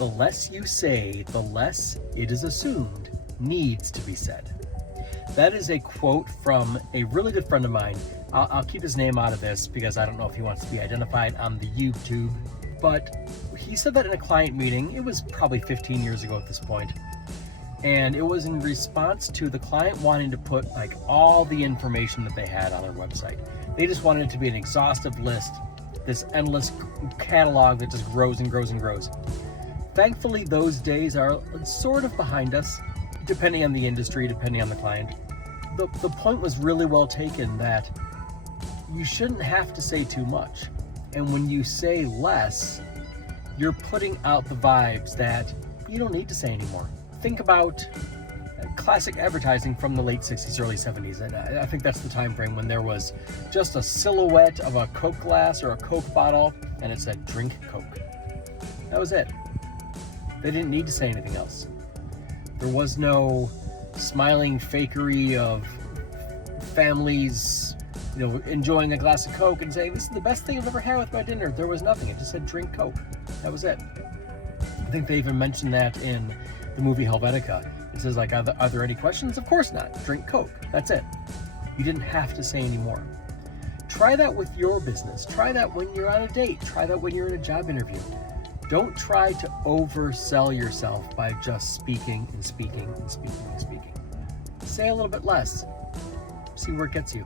The less you say, the less it is assumed needs to be said. That is a quote from a really good friend of mine. I'll keep his name out of this because I don't know if he wants to be identified on the YouTube, but he said that in a client meeting. It was probably 15 years ago at this point. And it was in response to the client wanting to put like all the information that they had on their website. They just wanted it to be an exhaustive list, this endless catalog that just grows and grows and grows. Thankfully, those days are sort of behind us, depending on the industry, depending on the client. The point was really well taken that you shouldn't have to say too much. And when you say less, you're putting out the vibes that you don't need to say anymore. Think about classic advertising from the late 60s, early 70s. And I think that's the time frame when there was just a silhouette of a Coke glass or a Coke bottle, and it said, "Drink Coke." That was it. They didn't need to say anything else. There was no smiling fakery of families, enjoying a glass of Coke and saying, "This is the best thing I've ever had with my dinner." There was nothing. It just said, "Drink Coke." That was it. I think they even mentioned that in the movie Helvetica. It says, like, are there any questions? Of course not. Drink Coke. That's it. You didn't have to say any more. Try that with your business. Try that when you're on a date. Try that when you're in a job interview. Don't try to oversell yourself by just speaking and speaking and speaking and speaking. Say a little bit less. See where it gets you.